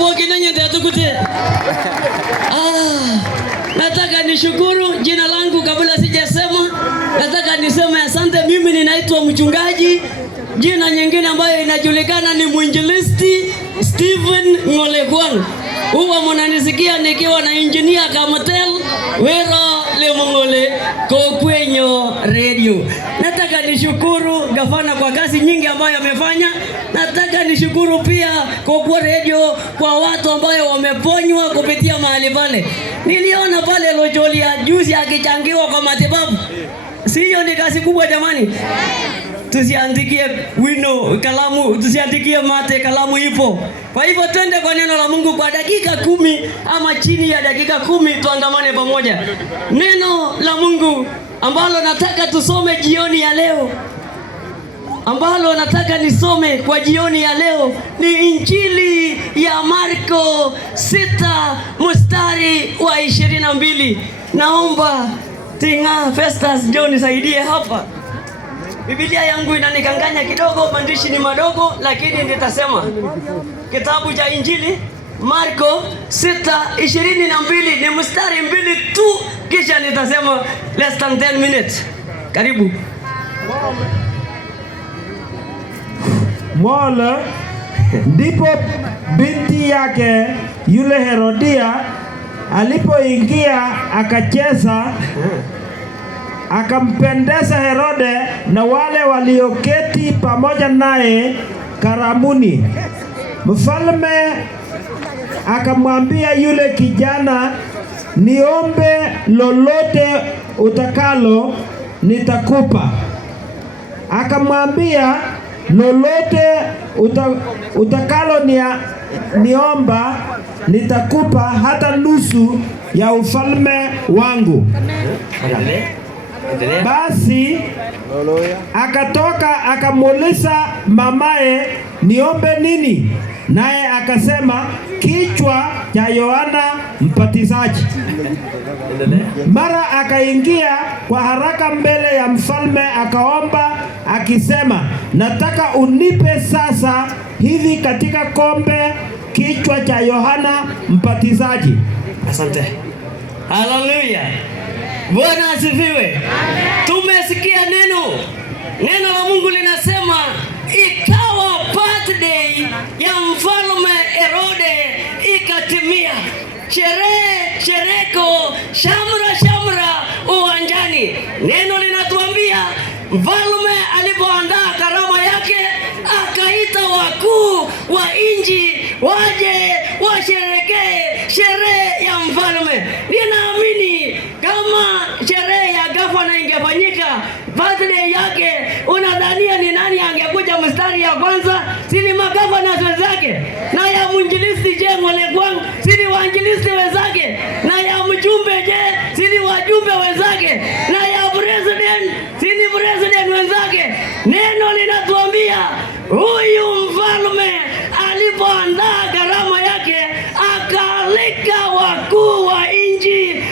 poki na nyende atukute. Nataka nishukuru, jina langu kabla sijasema, nataka niseme asante. Mimi ninaitwa mchungaji, jina nyingine ambayo inajulikana ni mwinjilisti Stephen Ng'olekwan. Huwa mnanisikia nikiwa na engineer Kamatel Wero Lemongole Kokwenyo Radio. Nataka nishukuru gavana kwa kazi nyingi ambayo amefanya. Nataka nishukuru pia Kokwa Radio kwa watu ambao wameponywa kupitia mahali pale. Niliona pale Lojolia juzi akichangiwa kwa matibabu. Sio ni kazi kubwa jamani? Tusiandikie wino kalamu, tusiandikie mate, kalamu ipo. Kwa hivyo twende kwa neno la Mungu kwa dakika 10 ama chini ya dakika 10 tuandamane pamoja. Neno la Mungu ambalo nataka tusome jioni ya leo, ambalo nataka nisome kwa jioni ya leo ni Injili ya Marko 6 mstari wa 22. Naomba Tinga Festus John nisaidie hapa. Biblia yangu inanikanganya kidogo, maandishi ni madogo, lakini nitasema kitabu cha Injili Marko 6:22 ni mstari 2 tu, kisha nitasema less than 10 minutes. Karibu. Mola ndipo binti yake yule Herodia alipoingia akacheza, akampendeza Herode na wale walioketi pamoja naye karamuni. Mfalme akamwambia yule kijana, niombe lolote utakalo nitakupa. Akamwambia, lolote utakalo niomba nitakupa, hata nusu ya ufalme wangu. Basi akatoka akamuuliza mamaye, niombe nini? Naye akasema, kichwa cha Yohana Mbatizaji. Mara akaingia kwa haraka mbele ya mfalme akaomba akisema, nataka unipe sasa hivi katika kombe kichwa cha Yohana Mbatizaji. Asante. Haleluya. Bwana asifiwe. Tumesikia neno la Mungu linasema ikawa birthday ya mfalme Herode ikatimia, shereko shamra uwanjani. Neno linatuambia mfalme alipoandaa karama yake akaita wakuu wa nchi waje washerekee sherehe ya mfalme. Ninaamini kama sherehe ya gavana ingefanyika birthday yake, unadhania ni nani angekuja mstari ya kwanza? Sini magavana wenzake, na ya mwinjilisti je Ng'olekwan sini wainjilisti wenzake, na ya mjumbe je sini wajumbe wenzake, na ya president sini president wenzake. Neno linatuambia huyu mfalme alipoandaa gharama yake akalika wakuu wa nchi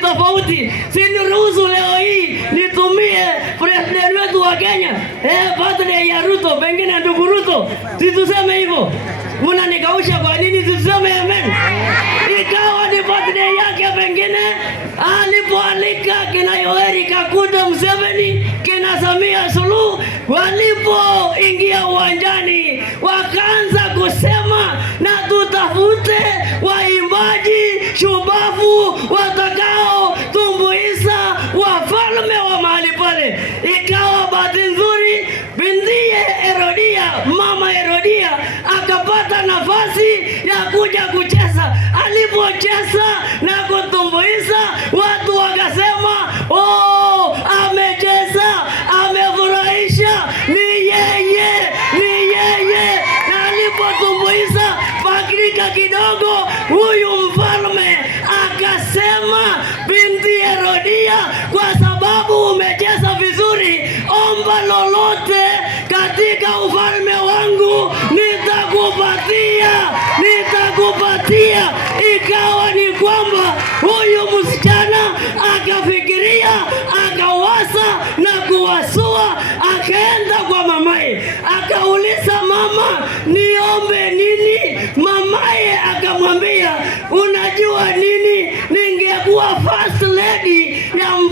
tofauti. Siniruhusu leo hii nitumie president wetu wa Kenya birthday ya Ruto, pengine ndugu Ruto, situseme hivyo. Mnanikausha kwa nini situseme amen? Ikawa ni birthday yake, pengine alipoalika kina Yoweri Kaguta Museveni, kina Samia Suluhu, walipoingia uwanjani wakaanza kusema, na tutafute waimbaji shubavu watakao tumbuiza wafalme wa mahali pale. Ikawa bahati nzuri bintiye Herodia, mama Herodia, akapata nafasi ya kuja kucheza. Alipocheza na kutumbuiza, watu wakasema, oh, amecheza, amefurahisha, ni yeye. Na alipotumbuiza pakilika kidogo, huyu mfalme akasema, binti Herodia, kwa sababu umecheza vizuri, omba lolote katika ufalme wangu nitakupatia. Ikawa ni kwamba huyu msichana akafikiria, akawasa na kuwasua, akaenda kwa mamaye akauliza, mama, niombe nini? Mamaye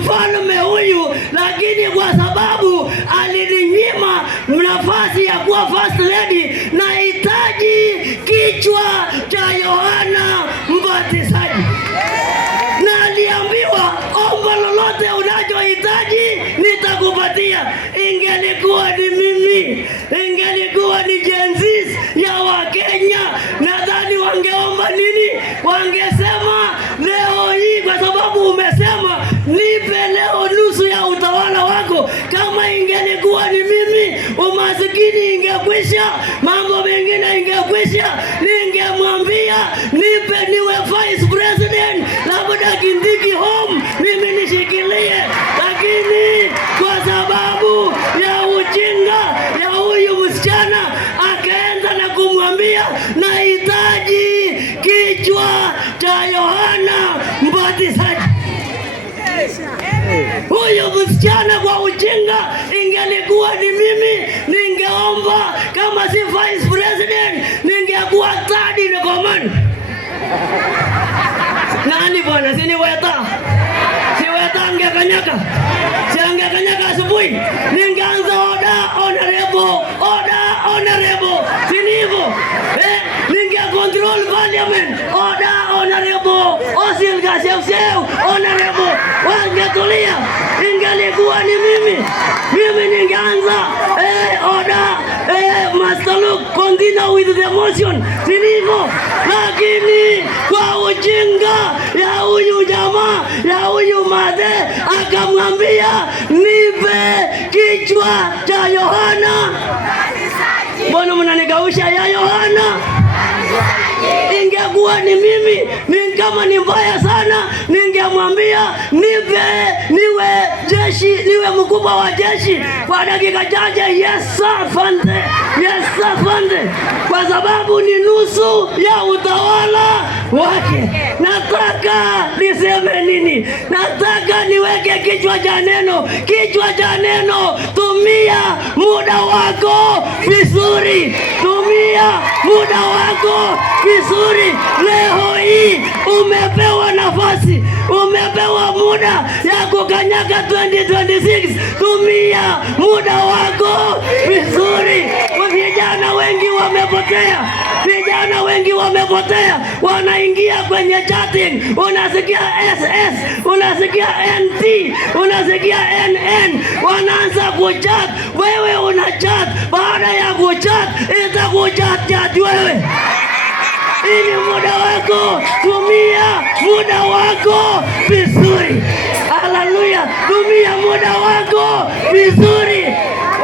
mfalme huyu, lakini kwa sababu alininyima nafasi ya kuwa first lady, nahitaji kichwa cha Yohana Mbatizaji. Na aliambiwa omba lolote unachohitaji nitakupatia. Ingelikuwa ni mimi, ingelikuwa ni Gen Z ya Wakenya, nadhani wangeomba nini? Wangesema leo hii, kwa sababu umesema nipe leo nusu ya utawala wako. Kama ingelikuwa ni mimi, umasikini ingekwisha, mambo mengine ingekwisha. Ningemwambia nipe niwe vice president, labda Kindiki home mimi nishikilie. Lakini kwa sababu ya ujinga ya huyu msichana, akaenda na kumwambia nahitaji kichwa cha Yohana Mbatizaji. Huyu msichana kwa ujinga, ingelikuwa ni mimi, ningeomba kama si vice president, ningekuwa third in command. Nani bwana, sini Weta? Si Weta angekanyaka? Si angekanyaka asubuhi? Ningeanza order honorable. Sini hivyo? Ninge control parliament. Order honorable. Osil Gaseu honorable. Wangetulia. Ingelikuwa ni mimi ningeanza order Master Luke continue with the motion. Sini hivyo? Lakini kwa ujinga ya huyu jamaa, ya huyu madhe, akamwambia nipe kichwa cha Yohana. Mbona mnanigausha ya Yohana? Ingekuwa ni mimi, kama ni mbaya sana, ningemwambia niwe jeshi, niwe mkubwa wa jeshi kwa dakika chache. Yes sir, fande. Kwa sababu ni nusu ya utawala wake. Nataka niseme nini? Nataka niweke kichwa cha neno. Tumia muda wako vizuri. Leo hii umepewa nafasi, umepewa muda ya kukanyaga 2026. Tumia muda wako vizuri. Vijana wengi wamepotea, wanaingia kwenye chatting, unasikia SS, unasikia NT, unasikia NN, wanaanza kuchat. Wewe unachat, baada ya kuchat itakuchat wewe. Ini muda wako, tumia muda wako vizuri. Haleluya, tumia muda wako vizuri.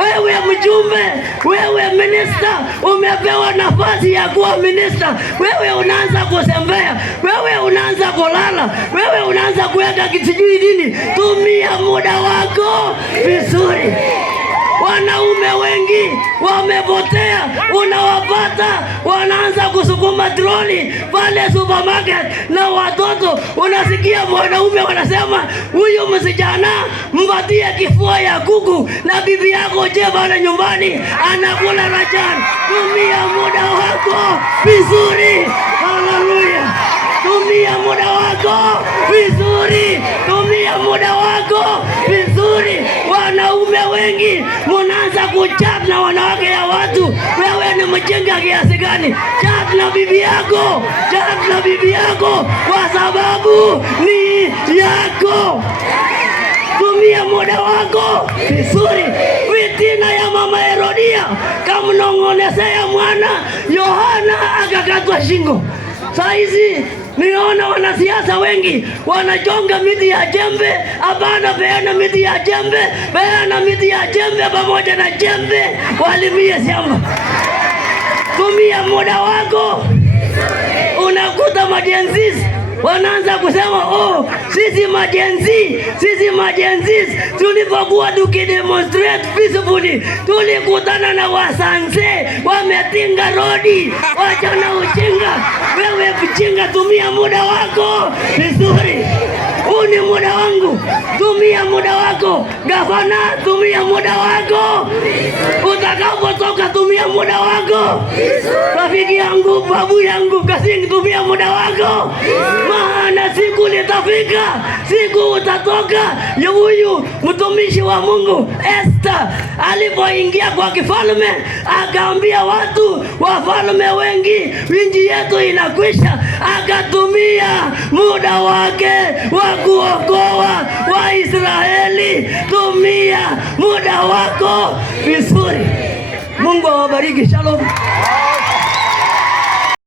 Wewe mjumbe, wewe minister, umepewa nafasi ya kuwa minister. Wewe unaanza kusembea, wewe unaanza kulala, wewe unaanza kuweka kisijui nini. Tumia muda wako vizuri. Wanaume wengi wamepotea, unawapata wanaanza kusukuma troli pale supermarket na watoto. Unasikia mwanaume wanasema huyu msijana mpatie kifua ya kuku, na bibi yako je bana nyumbani anakula rajani. Tumia muda wako vizuri. Haleluya. Tumia muda wako vizuri. Wanaume wengi mnaanza kuchat na wanawake ya watu. Wewe ni mjinga kiasi gani? Chat na bibi yako kwa sababu ni yako. Tumia muda wako vizuri. Fitina ya mama Herodia kamnong'onesea mwana Yohana akakatwa shingo. Saizi niona wanasiasa wengi wanajonga miti ya jembe. Hapana, peana miti ya jembe pamoja na jembe walimie shamba. Tumia muda wako. Unakuta majenzi wanaanza kusema sisi majenzi tulipokuwa tukidemonstrate peacefully tulikutana na wasanze wametinga rodi. Wachana ujinga. Wewe mjinga, tumia muda wako vizuri. Huu ni muda wangu, tumia muda wako. Gavana, tumia muda wako. Utakapotoka tumia muda wako. Rafiki yangu, babu yangu Kasing, tumia muda wako. Maana siku siku litafika, siku utatoka. Huyu mtumishi wa Mungu Esther alipoingia kwa kifalme, akaambia watu, wafalme wengi, nchi yetu inakwisha. Akatumia muda wake wa kuokoa Waisraeli. Tumia muda wako vizuri. Mungu awabariki. Shalom.